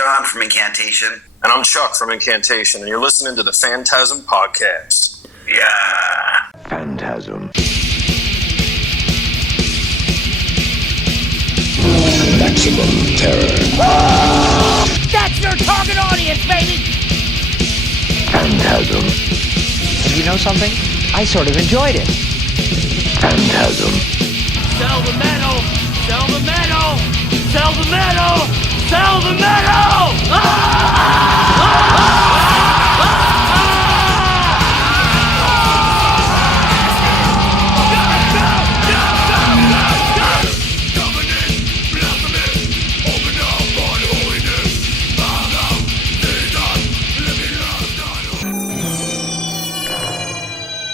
John from Incantation. And I'm Chuck from Incantation, and you're listening to the FANTASM Podcast. Yeah. Phantasm. Maximum terror. That's your target audience, baby! Phantasm. And you know something? I sort of enjoyed it. Phantasm. Sell the metal! Sell the metal! Sell the metal! Sell the metal!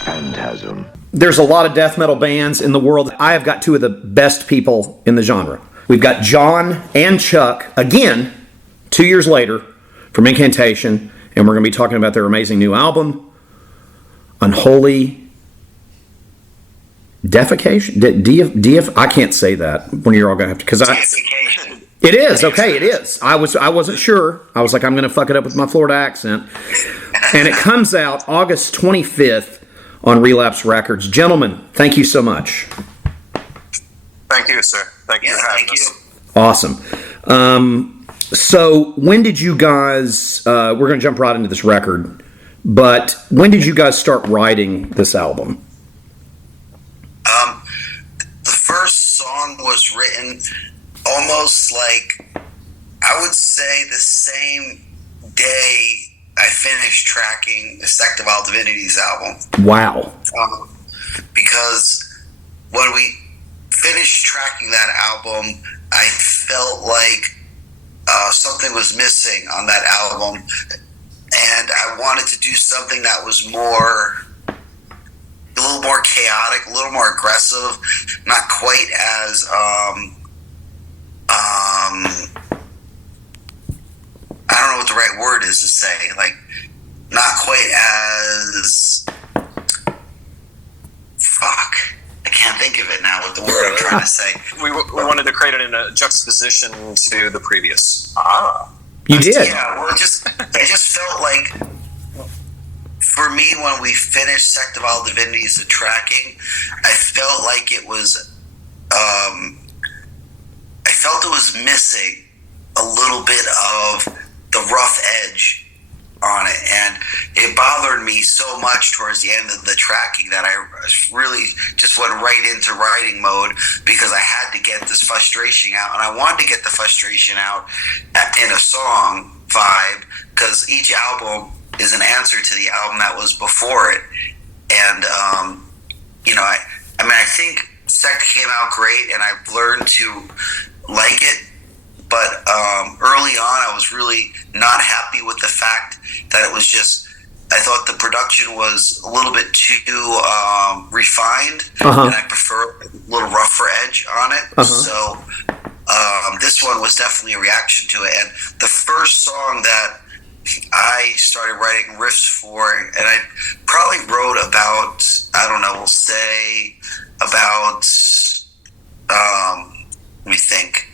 Phantasm. There's a lot of death metal bands in the world. I have got two of the best people in the genre. We've got John and Chuck, again, 2 years later, from Incantation, and we're going to be talking about their amazing new album, Unholy Deification? I can't say that when you're all going to have to, because Deification. It is, okay, it is. I wasn't sure. I was like, I'm going to fuck it up with my Florida accent. And it comes out August 25th on Relapse Records. Gentlemen, thank you so much. Thank you, sir. Thank you for having us. Awesome. So when did you guys, we're going to jump right into this record, but when did you guys start writing this album? The first song was written almost like, I would say the same day I finished tracking the Sect of All Divinities album. Wow. Because when we finished tracking that album, I felt like something was missing on that album, and I wanted to do something that was a little more chaotic, a little more aggressive, not quite as I don't know what the right word is to say, like not quite as I can't think of it now with the word I'm trying to say. We wanted to create it in a juxtaposition to the previous. You did? Yeah, well, it just felt like, for me, when we finished Sect of All Divinities, the tracking, I felt like it was, missing a little bit of the rough edge on it, and it bothered me so much towards the end of the tracking that I really just went right into writing mode, because I had to get this frustration out, and I wanted to get the frustration out in a song vibe, because each album is an answer to the album that was before it. And I think Sect came out great, and I've learned to like it. But early on, I was really not happy with the fact that it was just, I thought the production was a little bit too refined, and I prefer a little rougher edge on it. So this one was definitely a reaction to it. And the first song that I started writing riffs for, and I probably wrote about, we'll say about, let me think,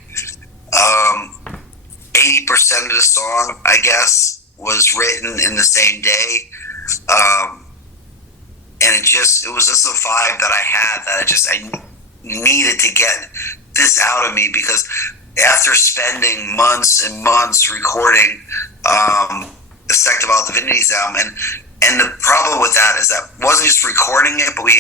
80% of the song, I guess, was written in the same day. And it was just a vibe that I had, that I needed to get this out of me, because after spending months and months recording the Sect of All Divinities album, and the problem with that is that it wasn't just recording it, but I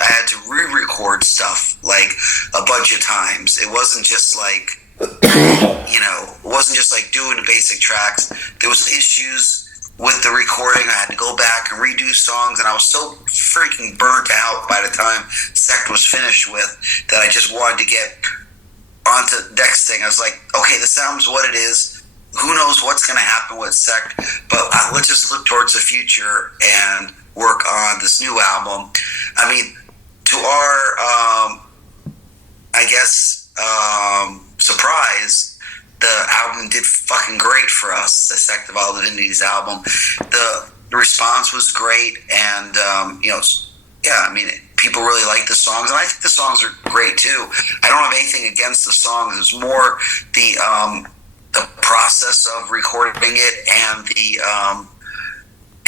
had to re-record stuff like a bunch of times. It wasn't just like, it wasn't just like doing the basic tracks. There was issues with the recording. I had to go back and redo songs, and I was so freaking burnt out by the time Sect was finished with that I just wanted to get onto the next thing. I was like, okay, this album's what it is. Who knows what's going to happen with Sect, but let's just look towards the future and work on this new album. I mean, to our, surprise, the album did fucking great for us, the Sect of All Divinities album. The response was great, and, people really like the songs, and I think the songs are great too. I don't have anything against the songs. It's more the the process of recording it and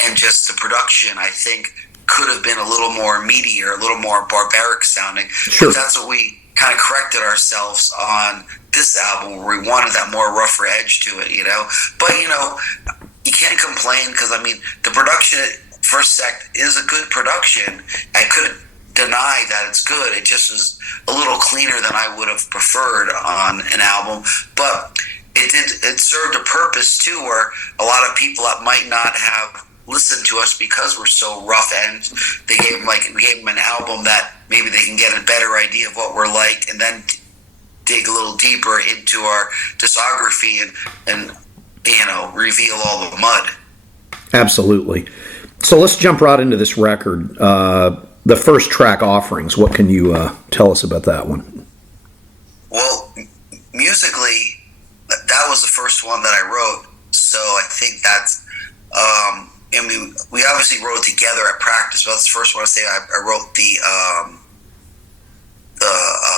and just the production, I think, could have been a little more meatier, a little more barbaric sounding. Sure. But that's what we kind of corrected ourselves on this album, where we wanted that more rougher edge to it, But, you can't complain, because, I mean, the production at First Sect is a good production. I couldn't deny that it's good. It just was a little cleaner than I would have preferred on an album. But it served a purpose, too, where a lot of people that might not have listened to us because we're so rough, and we gave them an album that maybe they can get a better idea of what we're like, and then dig a little deeper into our discography and reveal all the mud. Absolutely. So let's jump right into this record. The first track, Offerings. What can you tell us about that one? Well, musically, that was the first one that I wrote. So I think that's, we obviously wrote together at practice, but that's the first one I wrote the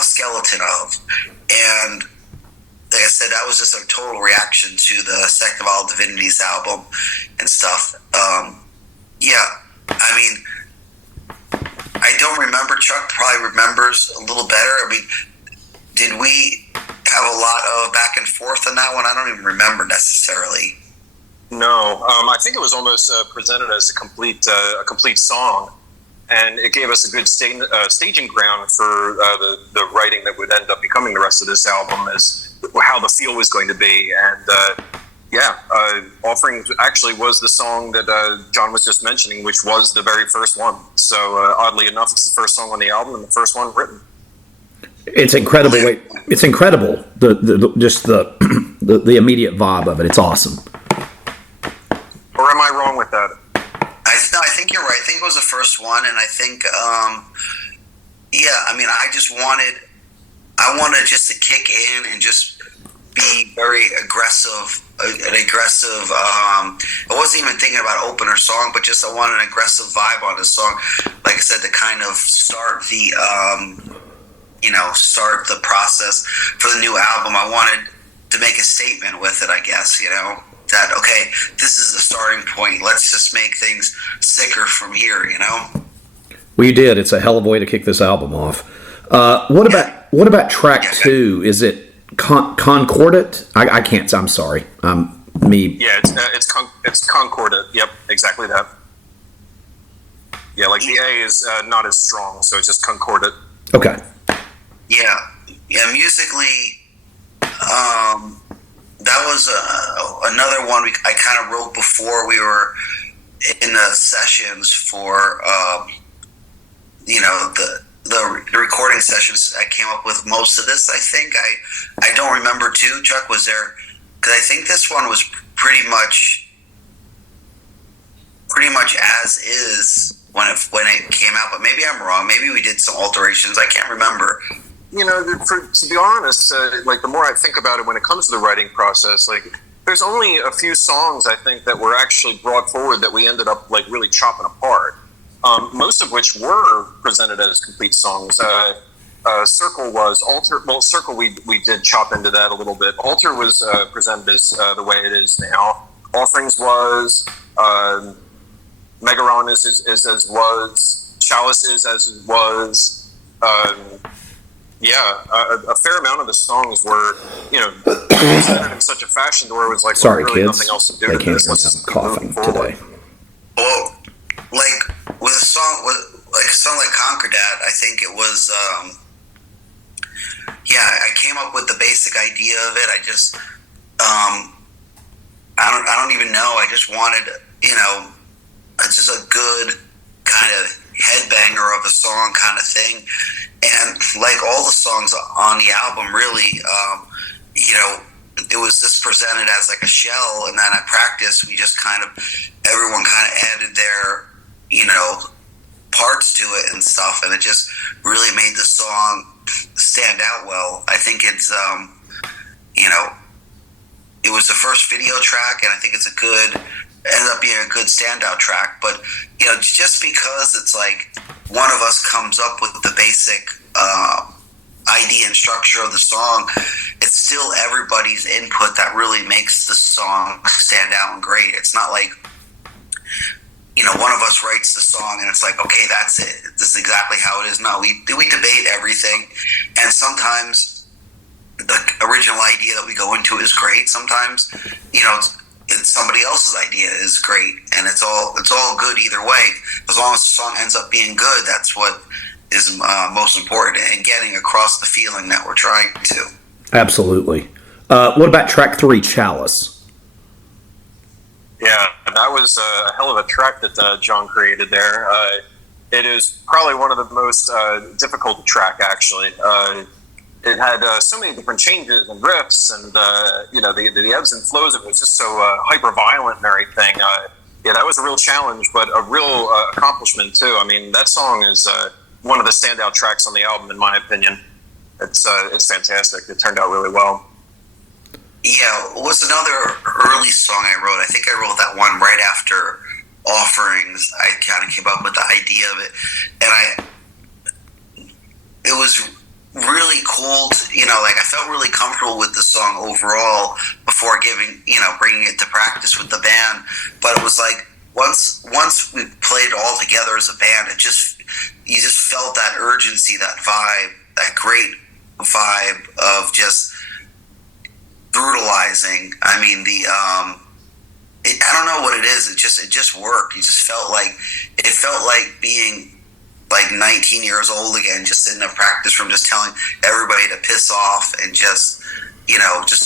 skeleton of. And like I said, that was just a total reaction to the Sect of All Divinities album and stuff. I mean, I don't remember. Chuck probably remembers a little better. I mean, did we have a lot of back and forth on that one? I don't even remember necessarily. No, I think it was almost presented as a complete song, and it gave us a good staging ground for the writing that would end up becoming the rest of this album, as how the feel was going to be. And Offerings actually was the song that John was just mentioning, which was the very first one. So oddly enough, it's the first song on the album and the first one written. It's incredible. It's incredible. The immediate vibe of it. It's awesome. Or am I wrong with that? I think you're right. I think it was the first one, and I think, I mean, I wanted just to kick in and just be very aggressive. I wasn't even thinking about opener song, but just I wanted an aggressive vibe on this song. Like I said, to kind of start start the process for the new album. I wanted to make a statement with it, I guess, that, okay, this is the starting point. Let's just make things sicker from here, Well, you did. It's a hell of a way to kick this album off. What about track 2? Is it concordate? I can't. I'm sorry. Me. Yeah, it's concordate. Yep, exactly that. Yeah, like the A is not as strong, so it's just concordate. Okay. Yeah. Musically, that was another one I kind of wrote before we were in the sessions for, the recording sessions. I came up with most of this. I think I don't remember too. Chuck, was there? Because I think this one was pretty much as is when it came out. But maybe I'm wrong. Maybe we did some alterations. I can't remember. To be honest, like the more I think about it when it comes to the writing process, like there's only a few songs I think that were actually brought forward that we ended up like really chopping apart. Most of which were presented as complete songs. Circle was Altar. Well, Circle we did chop into that a little bit. Altar was presented as the way it is now. Offerings was. Megaron is as was. Chalice is as it was. A fair amount of the songs were, presented in such a fashion where it was like, sorry, really kids. nothing else to do They to can't this. hear Let's me. just I'm keep coughing moving forward. today. Well, with a song like Concordat, I think it was, I came up with the basic idea of it. I just, I don't even know. I just wanted, it's just a good kind of headbanger of a song kind of thing. And like all the songs on the album, really, it was just presented as like a shell. And then at practice, we just everyone kind of added their, parts to it and stuff. And it just really made the song stand out well. I think it's, it was the first video track, and I think it's ended up being a good standout track. But, just because it's like one of us comes up with the basic idea and structure of the song, it's still everybody's input that really makes the song stand out and great. It's not like, one of us writes the song and it's like, okay, that's it. This is exactly how it is. No, we debate everything, and sometimes the original idea that we go into is great. Sometimes, it's somebody else's idea is great, and it's all good either way. As long as the song ends up being good, that's what is most important, and getting across the feeling that we're trying to. Absolutely. What about track 3, Chalice? Yeah, that was a hell of a track that John created there. It is probably one of the most difficult to track, actually. It had so many different changes and riffs, and the ebbs and flows of it was just so hyper violent and everything. That was a real challenge, but a real accomplishment too. I mean, that song is one of the standout tracks on the album, in my opinion. It's fantastic. It turned out really well. Yeah, what's another early song I wrote? I think I wrote that one right after Offerings. I kind of came up with the idea of it, and it was really cool to, I felt really comfortable with the song overall before bringing it to practice with the band. But it was like once we played all together as a band, you just felt that urgency, that vibe, that great vibe of just brutalizing. I mean, I don't know what it is. It just worked. You just felt like being like 19 years old again, just sitting in a practice room, just telling everybody to piss off and just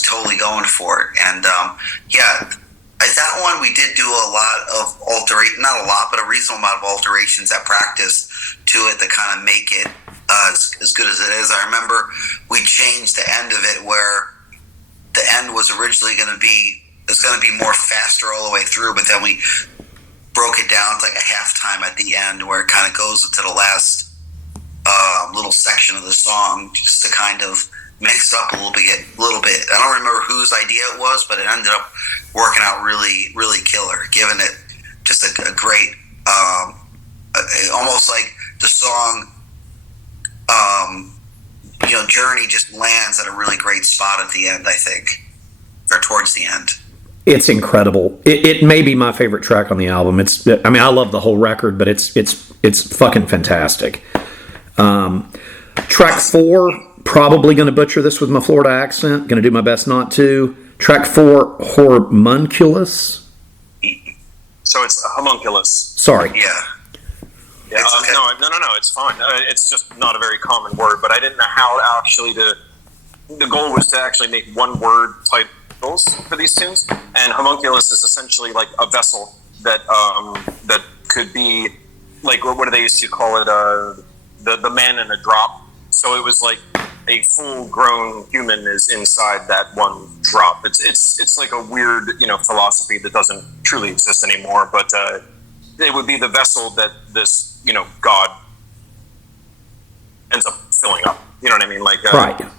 totally going for it. And at that one we did do a lot of not a lot, but a reasonable amount of alterations at practice to it to kind of make it as good as it is. I remember we changed the end of it, where the end was originally going to be more faster all the way through, but then we broke it down to like a halftime at the end where it kind of goes into the last little section of the song, just to kind of mix up a little bit. I don't remember whose idea it was, but it ended up working out really, really killer, giving it just a great, almost like the song, Journey just lands at a really great spot at the end, I think, or towards the end. It's incredible. It may be my favorite track on the album. I love the whole record, but it's fucking fantastic. Track 4, probably going to butcher this with my Florida accent. Going to do my best not to. Track 4, Homunculus. So it's homunculus. Sorry. Yeah. Yeah. Okay. No. It's fine. It's just not a very common word, but I didn't know how actually the goal was to actually make one word titles for these tunes, and homunculus is essentially like a vessel that could be like, what do they used to call it? The man in a drop. So it was like a full-grown human is inside that one drop. It's like a weird philosophy that doesn't truly exist anymore, but it would be the vessel that this God ends up filling up. You know what I mean? Like right.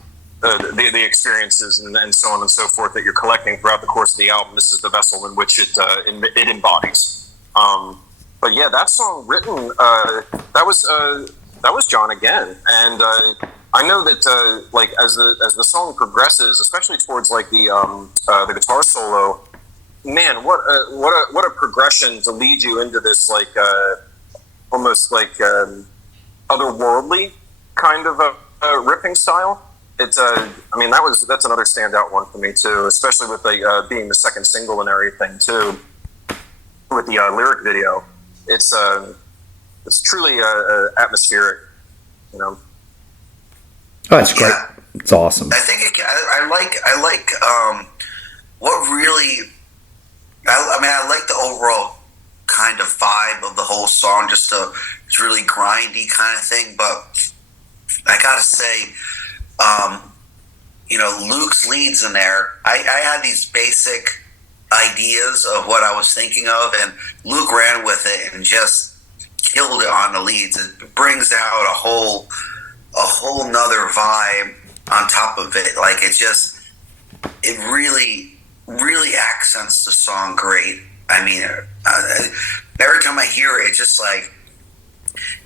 The experiences and so on and so forth that you're collecting throughout the course of the album. This is the vessel in which it embodies. But yeah, that song written that was John again, and I know that like as the song progresses, especially towards like the guitar solo, man, what a progression to lead you into this like almost like otherworldly kind of a riffing style. It's that's another standout one for me too, especially with the being the second single and everything too, with the lyric video. It's truly atmospheric, Oh, it's great. Yeah. It's awesome. I think I like what really. I like the overall kind of vibe of the whole song. It's really grindy kind of thing. But I gotta say, Luke's leads in there. I had these basic ideas of what I was thinking of, and Luke ran with it and just killed it on the leads. It brings out a whole nother vibe on top of it. Like it really, really accents the song great. I mean, every time I hear it, it's just like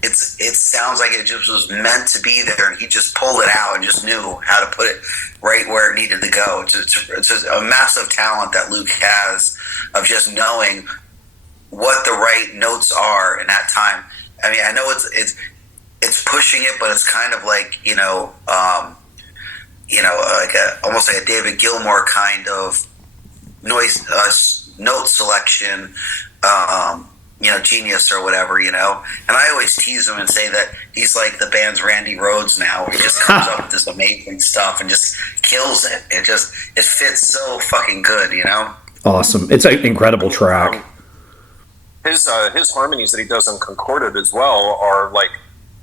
it sounds like it just was meant to be there, and he just pulled it out and just knew how to put it right where it needed to go. It's just a massive talent that Luke has of just knowing what the right notes are in that time. I mean, I know it's pushing it, but it's kind of like almost like a David Gilmour kind of note selection. Genius or whatever, And I always tease him and say that he's like the band's Randy Rhoads now, where he just comes up with this amazing stuff and just kills it. It fits so fucking good, Awesome. It's an incredible track. His harmonies that he does on Concorded as well are like,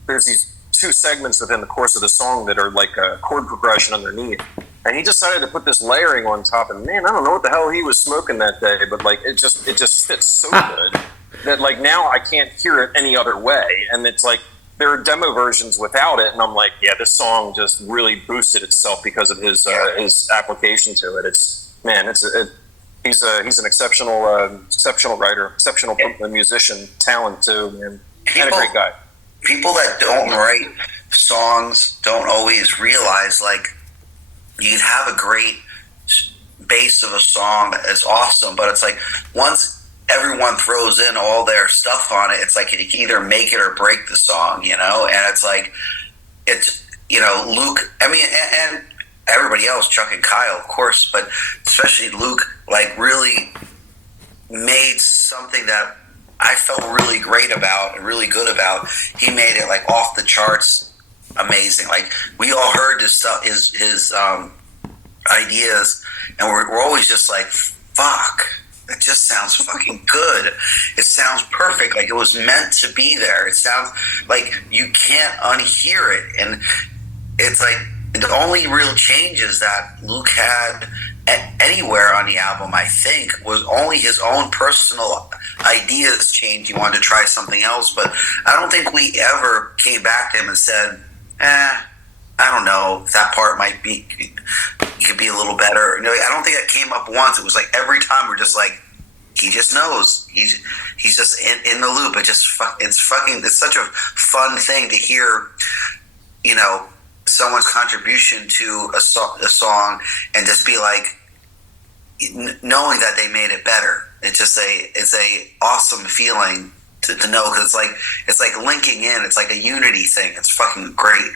there's these two segments within the course of the song that are like a chord progression underneath. And he decided to put this layering on top, and man, I don't know what the hell he was smoking that day, but like it just fits so good that like now I can't hear it any other way. And it's like there are demo versions without it, and I'm like, yeah, this song just really boosted itself because of his application to it. He's an exceptional writer, exceptional musician, talent too, man, and a great guy. People that don't write songs don't always realize like you can have a great base of a song that is awesome, but it's like once everyone throws in all their stuff on it, it's like you can either make it or break the song, and it's like Luke, I mean, and everybody else, Chuck and Kyle, of course, but especially Luke, like really made something that I felt really great about and really good about. He made it like off the charts amazing. Like we all heard his stuff, his ideas, and we're always just like, fuck, it just sounds fucking good. It sounds perfect, like it was meant to be there. It sounds like you can't unhear it. And it's like the only real changes that Luke had anywhere on the album, I think, was only his own personal ideas changed. He wanted to try something else, but I don't think we ever came back to him and said, I don't know, that part might be, you could be a little better. I don't think that came up once. It was like every time we're just like, he just knows. He's just in the loop. It's such a fun thing to hear, someone's contribution to a song and just be like, knowing that they made it better. It's a awesome feeling to know, because it's like linking in. It's like a unity thing. It's fucking great.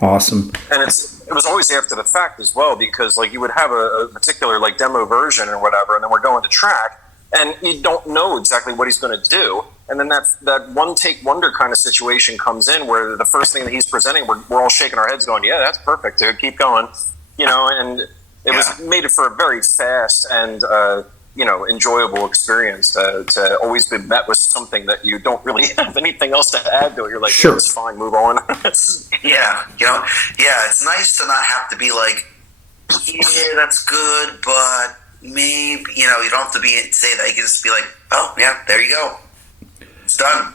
Awesome. And it was always after the fact as well, because like you would have a particular like demo version or whatever, and then we're going to track, and you don't know exactly what he's going to do. And then that one take wonder kind of situation comes in, where the first thing that he's presenting, we're all shaking our heads going, yeah, that's perfect, dude, keep going, and it was made it for a very fast and enjoyable experience to always be met with something that you don't really have anything else to add to it. You're like, sure, it's fine, move on. It's nice to not have to be like, yeah, that's good, but maybe, you don't have to say that. You can just be like, oh yeah, there you go, it's done.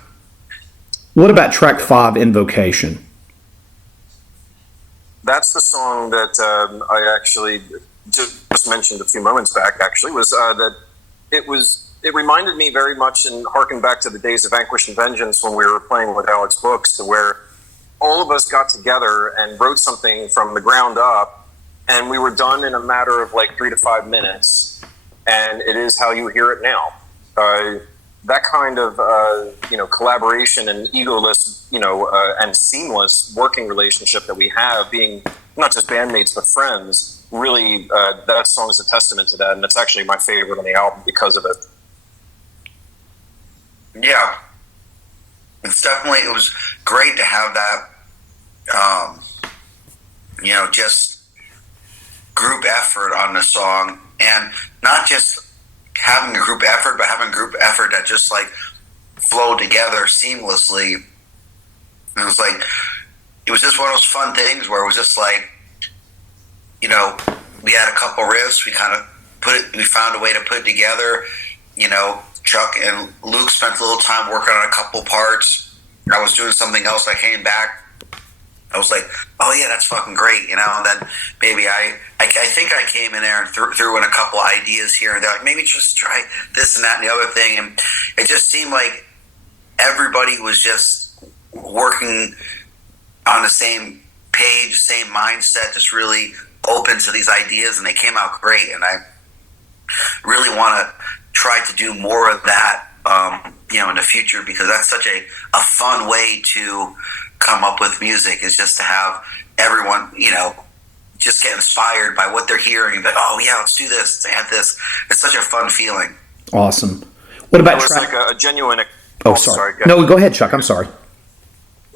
What about track 5, Invocation? That's the song that I actually just mentioned a few moments back, actually, was that it reminded me very much and harkened back to the days of Vanquish and Vengeance when we were playing with Alex Books, to where all of us got together and wrote something from the ground up, and we were done in a matter of like 3 to 5 minutes, and it is how you hear it now. That kind of collaboration and egoless and seamless working relationship that we have, being not just bandmates but friends, really that song is a testament to that, and it's actually my favorite on the album because of it. Yeah, it was great to have that just group effort on the song, and not just having a group effort, but having a group effort that just like flowed together seamlessly. And it was just one of those fun things where it was just like, we had a couple riffs, we found a way to put it together. Chuck and Luke spent a little time working on a couple parts. I was doing something else. I came back. I was like, oh yeah, that's fucking great, and then maybe I think I came in there and threw in a couple ideas here and there, like maybe just try this and that and the other thing, and it just seemed like everybody was just working on the same page, same mindset, just really open to these ideas, and they came out great. And I really want to try to do more of that, in the future, because that's such a fun way to come up with music, is just to have everyone, just get inspired by what they're hearing. That, oh yeah, let's do this, add this. It's such a fun feeling. Awesome. What about There was like a genuine. Oh, sorry. No, go ahead, Chuck. I'm sorry.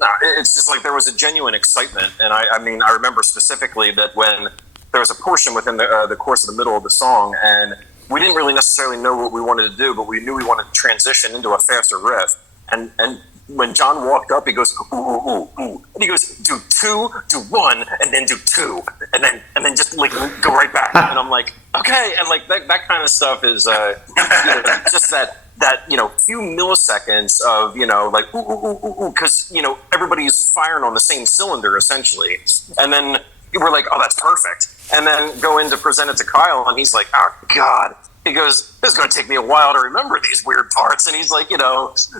No, it's just like there was a genuine excitement, and I remember specifically that when there was a portion within the course of the middle of the song, and we didn't really necessarily know what we wanted to do, but we knew we wanted to transition into a faster riff. And when John walked up, he goes, ooh, ooh, ooh, ooh. And he goes, do 2, do 1, and then do 2, and then just like go right back. And I'm like, okay. And like that kind of stuff is just that few milliseconds of like ooh, ooh, ooh, ooh, because everybody's firing on the same cylinder essentially. And then we're like, oh, that's perfect. And then go in to present it to Kyle, and he's like, oh God. He goes, this is going to take me a while to remember these weird parts. And he's like,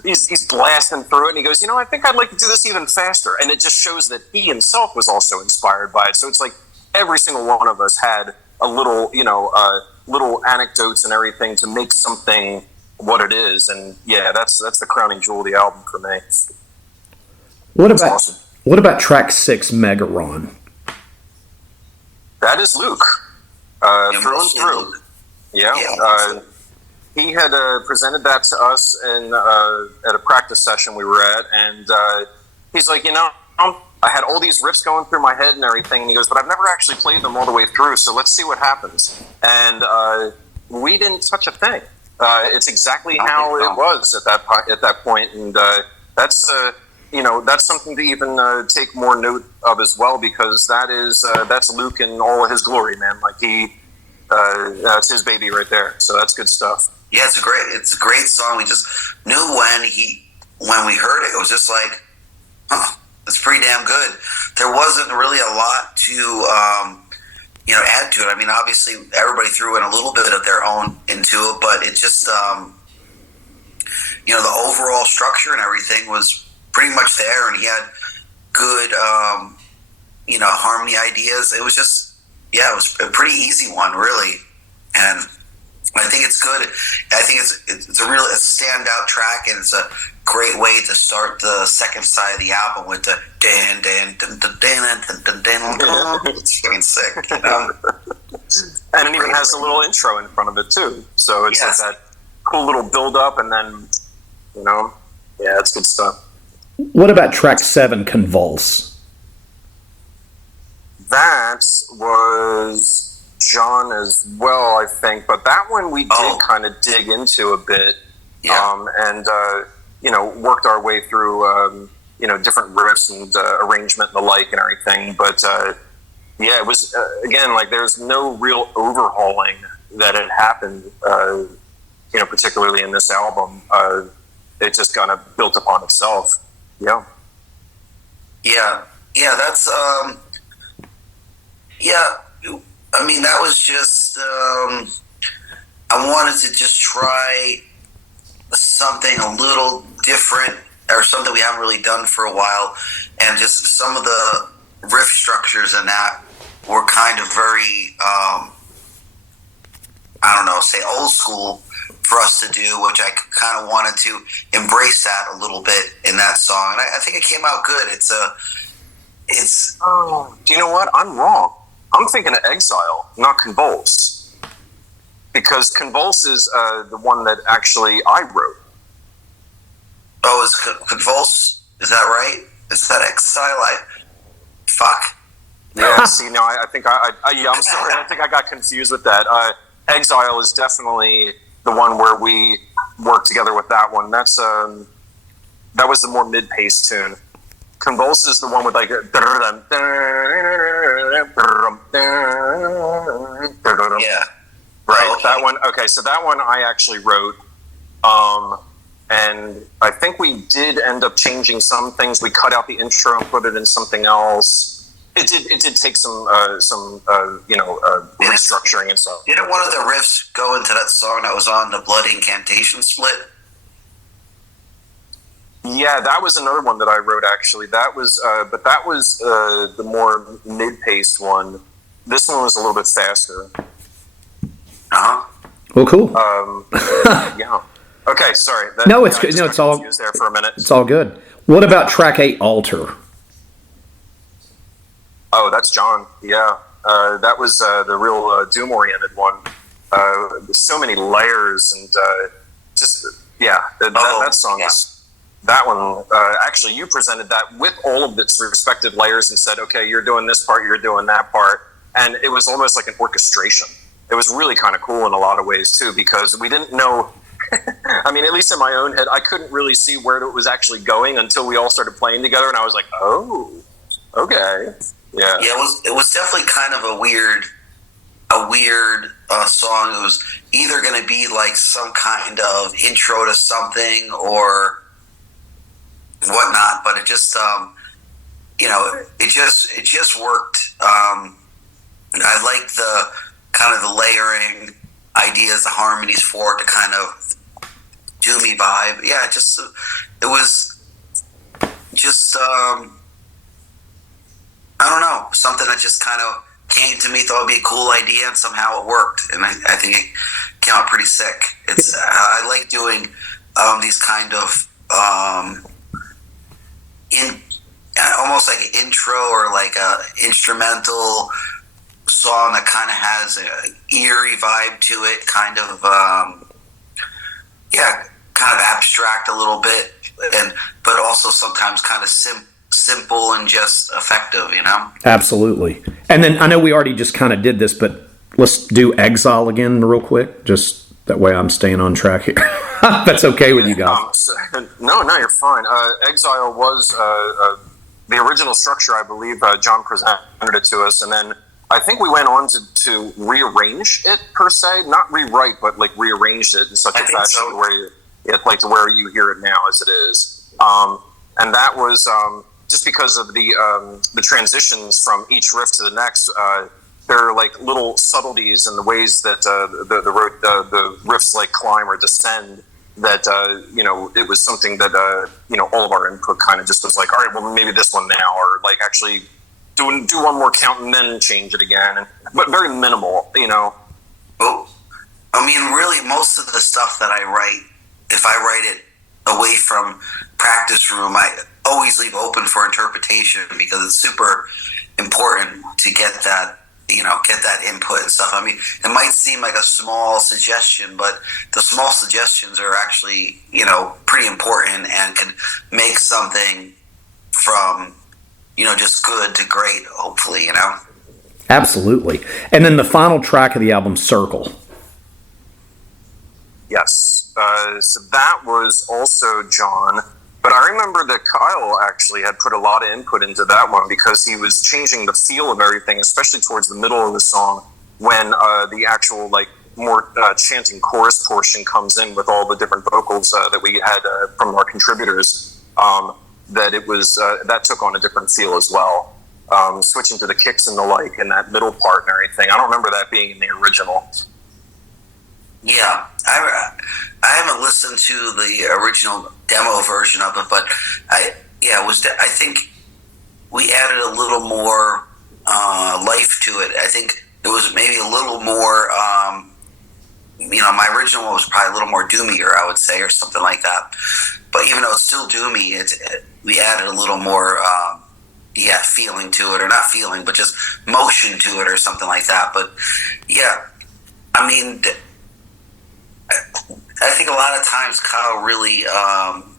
he's blasting through it. And he goes, I think I'd like to do this even faster. And it just shows that he himself was also inspired by it. So it's like every single one of us had a little, little anecdotes and everything to make something what it is. And yeah, that's the crowning jewel of the album for me. What about track 6, Megaron? That is Luke, through and through. Yeah. He had presented that to us at a practice session we were at, and he's like, I had all these riffs going through my head and everything, and he goes, but I've never actually played them all the way through, so let's see what happens. And we didn't touch a thing. It's exactly how it was at that point, and that's something to even take more note of as well, because that's Luke in all of his glory, man. Like that's his baby right there. So that's good stuff. Yeah, it's a great song. We just knew when we heard it, it was just like, it's pretty damn good. There wasn't really a lot to add to it. I mean, obviously everybody threw in a little bit of their own into it, but it just the overall structure and everything was pretty much there, and he had good harmony ideas. It was just it was a pretty easy one, really, and I think it's good. I think it's a standout track, and it's a great way to start the second side of the album with the dan dan dan dan dan dan dan. It's fucking sick, And it even has a little intro in front of it too. So it's like that cool little build up, and then it's good stuff. What about track 7, Convulse? That was John as well, I think, but that one we did kind of dig into a bit, and worked our way through different riffs and arrangement and the like and everything. But it was again, like, there's no real overhauling that had happened, particularly in this album. It just kind of built upon itself. Yeah. That's I mean, that was just I wanted to just try something a little different, or something we haven't really done for a while, and just some of the riff structures in that were kind of very say old school for us to do, which I kind of wanted to embrace that a little bit in that song, and I think it came out good. Do you know what? I'm wrong. I'm thinking of Exile, not Convulse, because Convulse is the one that actually I wrote. Oh, is Convulse? Is that right? Is that Exile? Fuck. Yeah. See, no, I think I'm sorry. I think I got confused with that. Exile is definitely the one where we worked together with that one. That was the more mid-paced tune. Convulse is the one with like right. That one. Okay, so that one I actually wrote, and I think we did end up changing some things. We cut out the intro and put it in something else. It did take some restructuring and stuff. Didn't one of the riffs go into that song that was on the Blood Incantation split? Yeah, that was another one that I wrote, actually. That was, but that was the more mid-paced one. This one was a little bit faster. Uh-huh. Well, cool. Yeah. Okay, sorry. No, it's good. No, it's all confused there for a minute. It's all good. What about track 8, Altar? Oh, that's John. Yeah, that was the real doom-oriented one. So many layers and just that song is. That one, actually, you presented that with all of its respective layers and said, okay, you're doing this part, you're doing that part. And it was almost like an orchestration. It was really kind of cool in a lot of ways, too, because we didn't know, I mean, at least in my own head, I couldn't really see where it was actually going until we all started playing together. And I was like, oh, okay. Yeah. Yeah, it was definitely kind of a weird song. It was either going to be like some kind of intro to something or whatnot, but it just it just worked. I like the kind of the layering ideas, the harmonies for it, the kind of doomy vibe. Yeah, it was just I don't know, something that just kind of came to me, thought it'd be a cool idea, and somehow it worked, and I think it came out pretty sick. It's I like doing these kind of in almost like an intro or like a instrumental song that kind of has an eerie vibe to it, kind of kind of abstract a little bit, but also sometimes kind of simple and just effective, you know? Absolutely. And then I know we already just kind of did this, but let's do Exile again real quick, just that way I'm staying on track here. That's okay with you guys. No, you're fine. Exile was the original structure, I believe. John presented it to us, and then I think we went on to rearrange it, per se. Not rewrite, but like rearranged it in such a fashion where to where you hear it now as it is. And that was just because of the transitions from each riff to the next. There are like little subtleties in the ways that the riffs like climb or descend. That it was something that all of our input kind of just was like, all right, well maybe this one now, or like actually do one more count and then change it again, but very minimal, Well, I mean, really, most of the stuff that I write, if I write it away from practice room, I always leave open for interpretation because it's super important to get that input and stuff. I mean, it might seem like a small suggestion, but the small suggestions are actually, pretty important and can make something from, just good to great, hopefully, Absolutely. And then the final track of the album, Circle. Yes. So that was also John. But I remember that Kyle actually had put a lot of input into that one because he was changing the feel of everything, especially towards the middle of the song when the actual more chanting chorus portion comes in with all the different vocals that we had from our contributors. That it was that took on a different feel as well, switching to the kicks and the like and that middle part and everything. I don't remember that being in the original. Yeah, I haven't listened to the original demo version of it, but I think we added a little more life to it. I think it was maybe a little more, my original one was probably a little more doomier, I would say, or something like that. But even though it's still doomy, we added a little more, feeling to it, or not feeling, but just motion to it, or something like that. But yeah, I mean, I think a lot of times Kyle really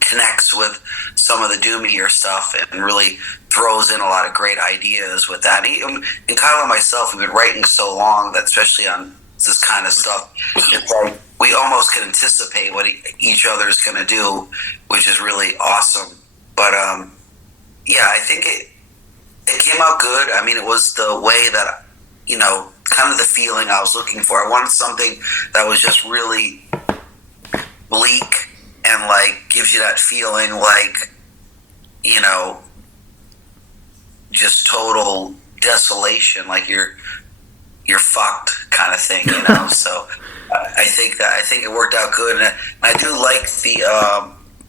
connects with some of the doomier stuff and really throws in a lot of great ideas with that. And Kyle and myself, we've been writing so long that, especially on this kind of stuff, it's like we almost can anticipate what each other is going to do, which is really awesome. But I think it came out good. I mean, it was the way that, kind of the feeling I was looking for. I wanted something that was just really bleak and gives you that feeling just total desolation, like you're fucked kind of thing, So I think it worked out good, and I do like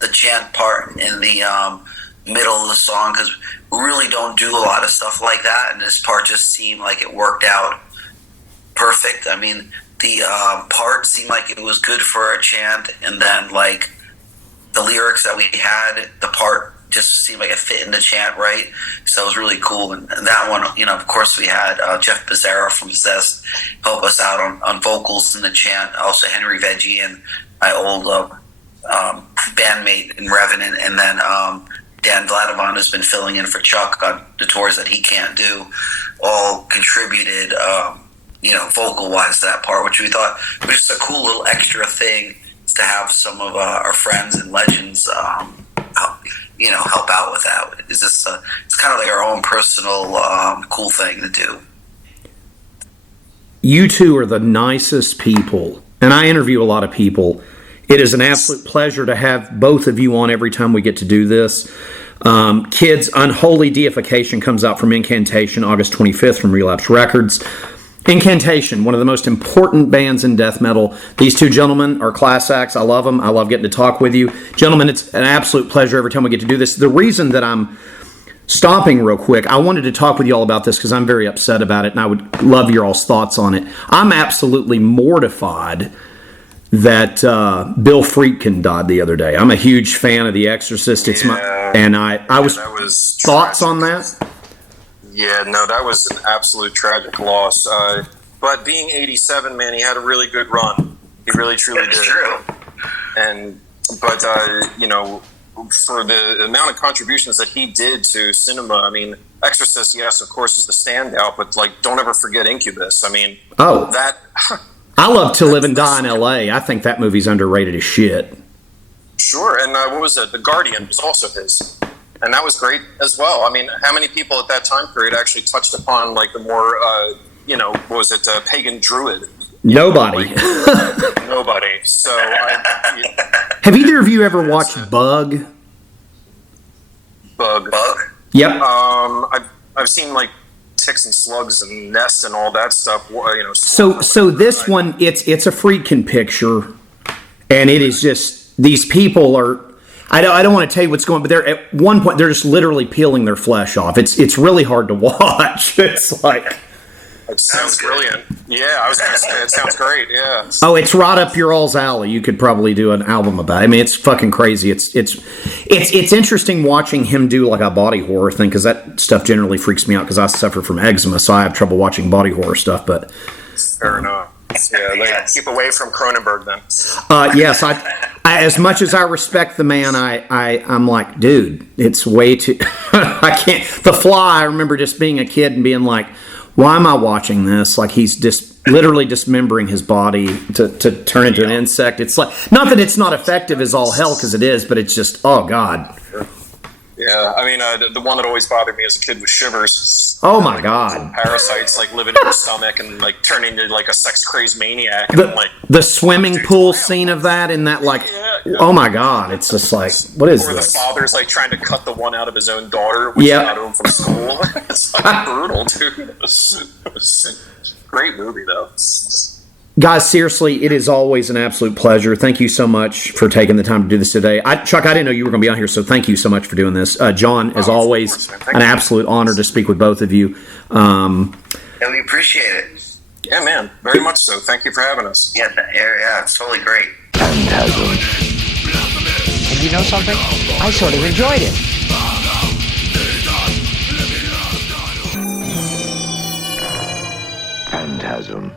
the the chant part in the middle of the song, because we really don't do a lot of stuff like that, and this part just seemed like it worked out perfect. I mean, the part seemed like it was good for a chant, and then like the lyrics that we had, the part just seemed like it fit in the chant right, so it was really cool. And that one, of course, we had Jeff Becerra from Zest help us out on vocals in the chant, also Henry Veggie and my old bandmate in Revenant, and then Dan Vladimir, who's been filling in for Chuck on the tours that he can't do, all contributed vocal-wise to that part, which we thought was just a cool little extra thing to have some of our friends and legends help out with that. It's kind of like our own personal cool thing to do. You two are the nicest people, and I interview a lot of people. It is an absolute pleasure to have both of you on every time we get to do this. Kids, Unholy Deification comes out from Incantation August 25th from Relapse Records. Incantation, one of the most important bands in death metal. These two gentlemen are class acts. I love them. I love getting to talk with you. Gentlemen, it's an absolute pleasure every time we get to do this. The reason that I'm stopping real quick, I wanted to talk with you all about this because I'm very upset about it, and I would love your all's thoughts on it. I'm absolutely mortified that Bill Friedkin died the other day. I'm a huge fan of The Exorcist. I was thoughts tragic. On that? Yeah, no, that was an absolute tragic loss. But being 87, man, he had a really good run. He really, truly did. That's true. But for the amount of contributions that he did to cinema, I mean, Exorcist, yes, of course, is the standout, but don't ever forget Incubus. I mean, that. I love To Live and Die in L.A. I think that movie's underrated as shit. Sure, and what was it? The Guardian was also his. And that was great as well. I mean, how many people at that time period actually touched upon the more, pagan druid? Nobody. Nobody. So, have either of you ever watched Bug? Bug. Yep. I've seen ticks and slugs and nests and all that stuff. So this one, it's a Friedkin picture, and it is just these people are. I don't want to tell you what's going on, but they're at one point they're just literally peeling their flesh off. It's really hard to watch. It's like it sounds brilliant. Yeah, I was going to say it sounds great. Yeah. Oh, it's right up your all's alley. You could probably do an album about it. I mean, it's fucking crazy. It's interesting watching him do a body horror thing, because that stuff generally freaks me out because I suffer from eczema, so I have trouble watching body horror stuff. But fair enough. Yeah, keep away from Cronenberg then. Yes, I as much as I respect the man, I'm like, dude, it's way too. I can't. The Fly. I remember just being a kid and being like, why am I watching this? He's just literally dismembering his body to turn into an insect. It's not that it's not effective as all hell, because it is, but it's just, oh god. Yeah, I mean, the one that always bothered me as a kid was Shivers. Oh my god! Parasites living in your stomach and turning into a sex-crazed maniac. The swimming pool scene of that, and that oh my god! It's just what is or this? Or the father's trying to cut the one out of his own daughter, which is out home from school. It's brutal, dude. Great movie though. Guys, seriously, it is always an absolute pleasure. Thank you so much for taking the time to do this today. Chuck, I didn't know you were going to be on here, so thank you so much for doing this. John, as always, an absolute honor to speak with both of you. And we appreciate it. Yeah, man, very much so. Thank you for having us. Yeah, it's totally great. Phantasm. And you know something? I sort of enjoyed it. Phantasm.